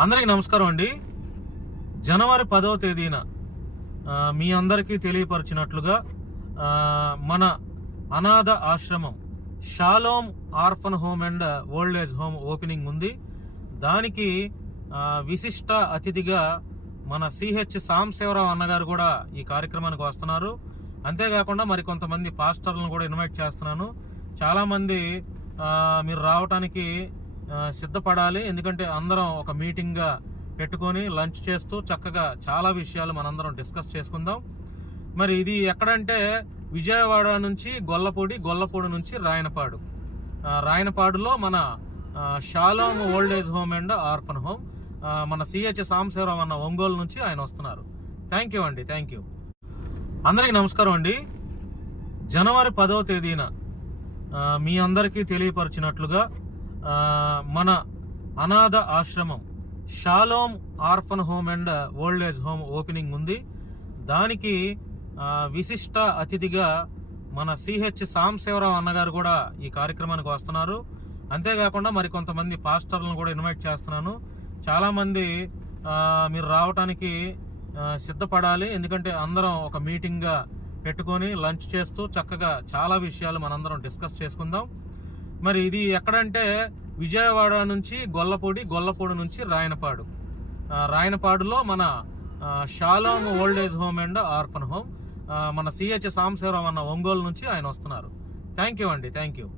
అందరికీ నమస్కారం అండి. జనవరి 10వ తేదీన మీ అందరికీ తెలియపరిచినట్లుగా మన అనాథ ఆశ్రమం shalom orphan home and old age home opening ఉంది. దానికి విశిష్ట అతిథిగా మన సిహెచ్ సాంబశివరావు అన్నగారు కూడా ఈ కార్యక్రమానికి వస్తున్నారు. అంతేకాకుండా మరి కొంతమంది పాస్టర్లను కూడా ఇన్వైట్ చేస్తున్నాను. చాలామంది మీరు రావడానికి సిద్ధపడాలి. ఎందుకంటే అందరం ఒక మీటింగ్గా పెట్టుకొని లంచ్ చేస్తూ చక్కగా చాలా విషయాలు మనందరం డిస్కస్ చేసుకుందాం. మరి ఇది ఎక్కడంటే విజయవాడ నుంచి గొల్లపూడి నుంచి రాయనపాడులో మన shalom old age home and orphan home మన సిహెచ్ సాంబశివరావు అన్న ఒంగోలు నుంచి ఆయన వస్తున్నారు. థ్యాంక్ యూ అండి. Thank you. అందరికీ నమస్కారం అండి. జనవరి 10వ తేదీన మీ అందరికీ తెలియపరిచినట్లుగా మన అనాథ ఆశ్రమం shalom orphan home and old age home opening ఉంది. దానికి విశిష్ట అతిథిగా మన సిహెచ్ సాంబశివరావు అన్నగారు కూడా ఈ కార్యక్రమానికి వస్తున్నారు. అంతేకాకుండా మరి కొంతమంది పాస్టర్లను కూడా ఇన్వైట్ చేస్తున్నాను. చాలామంది మీరు రావడానికి సిద్ధపడాలి. ఎందుకంటే అందరం ఒక మీటింగ్గా పెట్టుకొని లంచ్ చేస్తూ చక్కగా చాలా విషయాలు మనందరం డిస్కస్ చేసుకుందాం. మరి ఇది ఎక్కడంటే విజయవాడ నుంచి గొల్లపూడి నుంచి రాయనపాడులో మన shalom old age home and orphan home మన సిహెచ్ సాంబశివరావు అన్న ఒంగోలు నుంచి ఆయన వస్తున్నారు. థ్యాంక్ యూ అండి. Thank you.